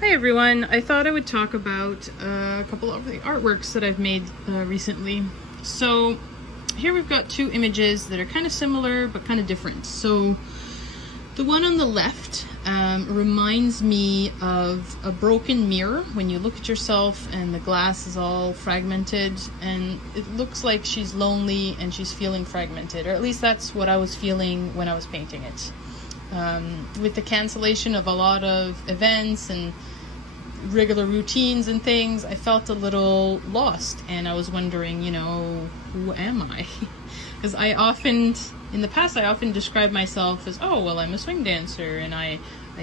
Hi everyone, I thought I would talk about a couple of the artworks that I've made recently. So here we've got two images that are kind of similar but kind of different. So the one on the left reminds me of a broken mirror when you look at yourself and the glass is all fragmented and it looks like she's lonely and she's feeling fragmented, or at least that's what I was feeling when I was painting it. With the cancellation of a lot of events and regular routines and things, I felt a little lost and I was wondering, who am I? Because in the past, I often describe myself as, oh, well, I'm a swing dancer and I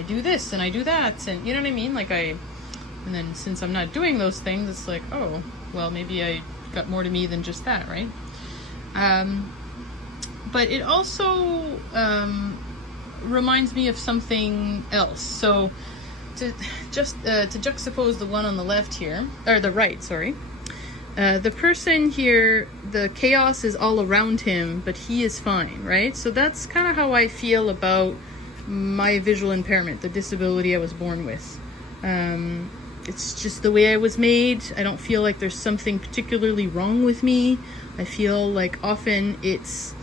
do this and I do that, and you know what I mean? And then since I'm not doing those things, it's like, oh, well, maybe I got more to me than just that, right? But it also reminds me of something else. So to juxtapose the one on the left here, or the right, sorry, the person here, the chaos is all around him, but he is fine, right? So that's kind of how I feel about my visual impairment, the disability I was born with. It's just the way I was made. I don't feel like there's something particularly wrong with me. I feel like often it's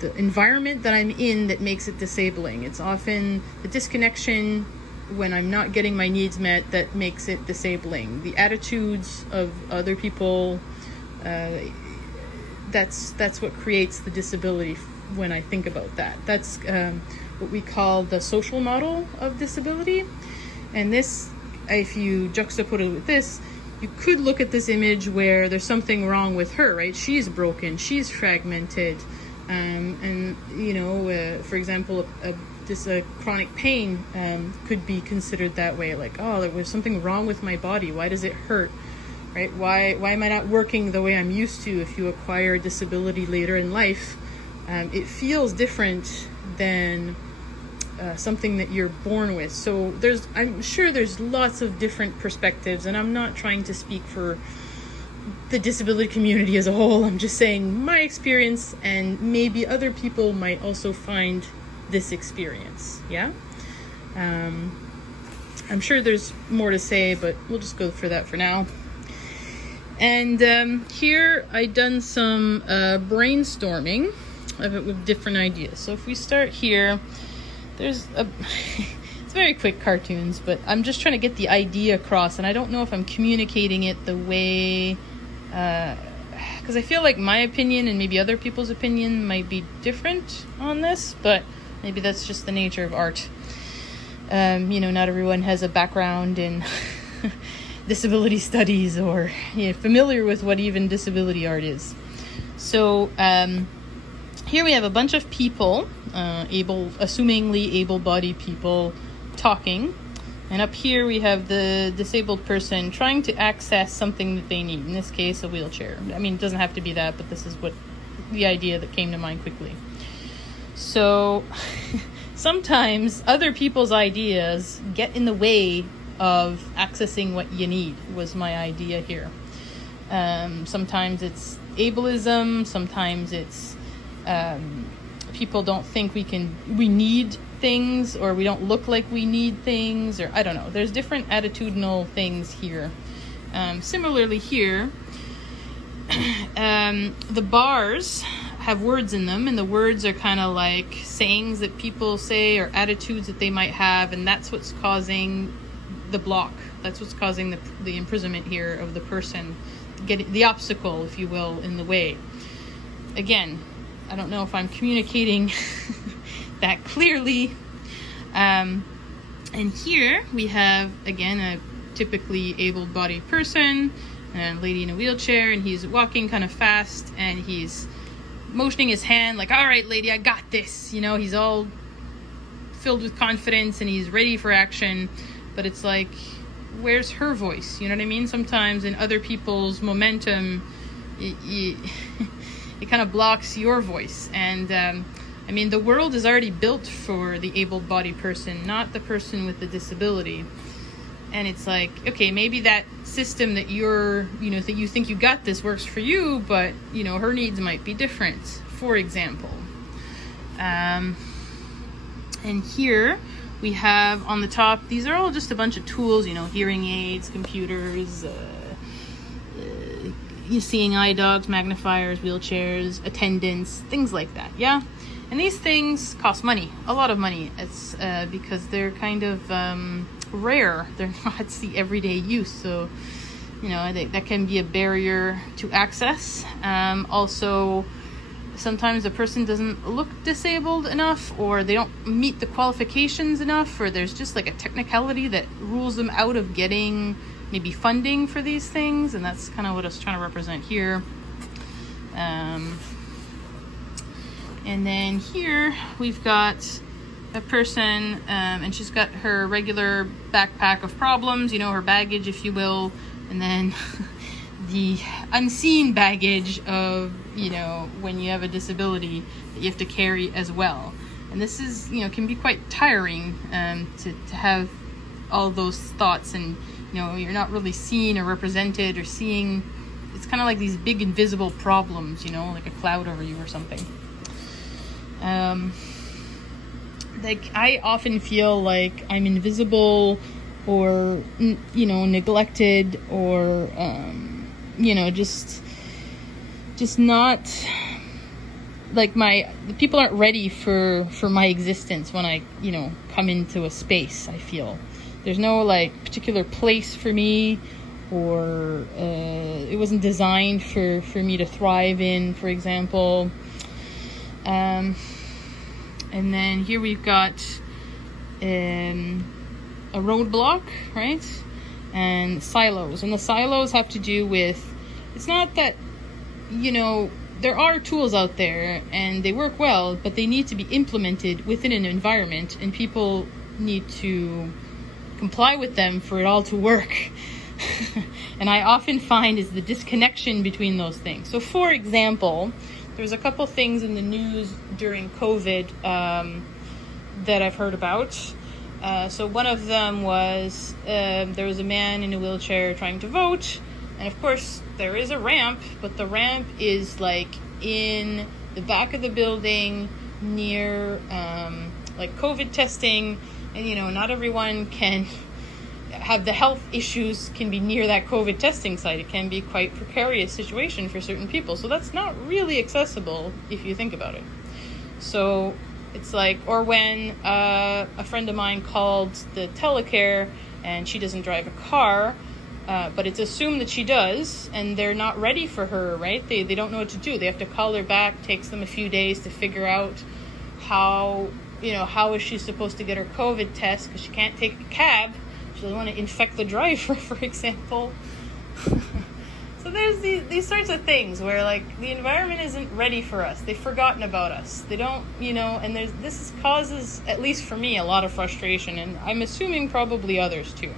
the environment that I'm in that makes it disabling. It's often the disconnection when I'm not getting my needs met that makes it disabling. The attitudes of other people, that's what creates the disability when I think about that. That's what we call the social model of disability. And this, if you juxtapose it with this, you could look at this image where there's something wrong with her, right? She's broken, she's fragmented. For example, this chronic pain could be considered that way, like, oh, there was something wrong with my body, why does it hurt, right? Why am I not working the way I'm used to? If you acquire a disability later in life, it feels different than something that you're born with. So I'm sure there's lots of different perspectives, and I'm not trying to speak for the disability community as a whole. I'm just saying my experience, and maybe other people might also find this experience. Yeah. I'm sure there's more to say, but we'll just go for that for now. And here I done some brainstorming of it with different ideas. So if we start here, it's very quick cartoons, but I'm just trying to get the idea across, and I don't know if I'm communicating it the way, because I feel like my opinion and maybe other people's opinion might be different on this, but maybe that's just the nature of art. Not everyone has a background in disability studies or familiar with what even disability art is. So here we have a bunch of people, assumingly able-bodied people, talking. And up here we have the disabled person trying to access something that they need. In this case, a wheelchair. I mean, it doesn't have to be that, but this is what the idea that came to mind quickly. So sometimes other people's ideas get in the way of accessing what you need, was my idea here. Sometimes it's ableism, sometimes it's people don't think we need things, or we don't look like we need things, or I don't know. There's different attitudinal things here. Similarly here, the bars have words in them, and the words are kind of like sayings that people say or attitudes that they might have, and that's what's causing the block. That's what's causing the imprisonment here of the person, getting the obstacle, if you will, in the way. Again, I don't know if I'm communicating that clearly. And here we have, again, a typically able-bodied person, a lady in a wheelchair, and he's walking kind of fast, and he's motioning his hand like, all right, lady, I got this. He's all filled with confidence, and he's ready for action. But it's like, where's her voice? You know what I mean? Sometimes in other people's momentum, it kind of blocks your voice. And the world is already built for the able-bodied person, not the person with the disability. And it's like, okay, maybe that system that that you think you got this works for you, but her needs might be different, for example. And here We have on the top, these are all just a bunch of tools, you know, hearing aids, computers, you seeing eye dogs, magnifiers, wheelchairs, attendants, things like that, yeah? And these things cost money, a lot of money. It's because they're kind of rare. They're not the everyday use, so, you know, that can be a barrier to access. Also, sometimes a person doesn't look disabled enough, or they don't meet the qualifications enough, or there's just like a technicality that rules them out of getting maybe funding for these things, and that's kind of what I was trying to represent here. And then here we've got a person, and she's got her regular backpack of problems, you know, her baggage, if you will, and then the unseen baggage of, you know, when you have a disability that you have to carry as well. And this is, you know, can be quite tiring to have all those thoughts, and, you know, you're not really seen or represented or seeing. It's kind of like these big invisible problems, you know, like a cloud over you or something. Like, I often feel like I'm invisible, or, you know, neglected, or, you know, just not, like, the people aren't ready for my existence when I, you know, come into a space. I feel there's no, like, particular place for me, or it wasn't designed for me to thrive in, for example. And then here we've got a roadblock, right? And silos. And the silos have to do with, it's not that, you know, there are tools out there and they work well, but they need to be implemented within an environment, and people need to comply with them for it all to work. And I often find is the disconnection between those things. So, for example, there's a couple things in the news during COVID that I've heard about. So one of them was there was a man in a wheelchair trying to vote. And of course, there is a ramp, but the ramp is like in the back of the building near like COVID testing. And, you know, not everyone can have the health issues can be near that COVID testing site. It can be quite precarious situation for certain people. So that's not really accessible if you think about it. So it's like, or when a friend of mine called the telecare and she doesn't drive a car, but it's assumed that she does, and they're not ready for her, right? They don't know what to do. They have to call her back. Takes them a few days to figure out how is she supposed to get her COVID test, because she can't take a cab. She doesn't want to infect the driver, for example. So there's these sorts of things where, like, the environment isn't ready for us. They've forgotten about us. They don't, you know, and this causes, at least for me, a lot of frustration, and I'm assuming probably others too.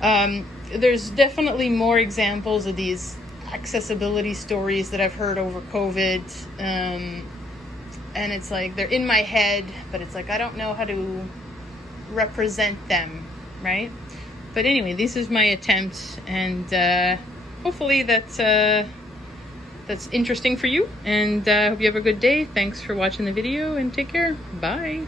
There's definitely more examples of these accessibility stories that I've heard over COVID, and it's like they're in my head, but it's like I don't know how to represent them, right? But anyway, this is my attempt, and hopefully that's interesting for you, and hope you have a good day. Thanks for watching the video, and take care. Bye.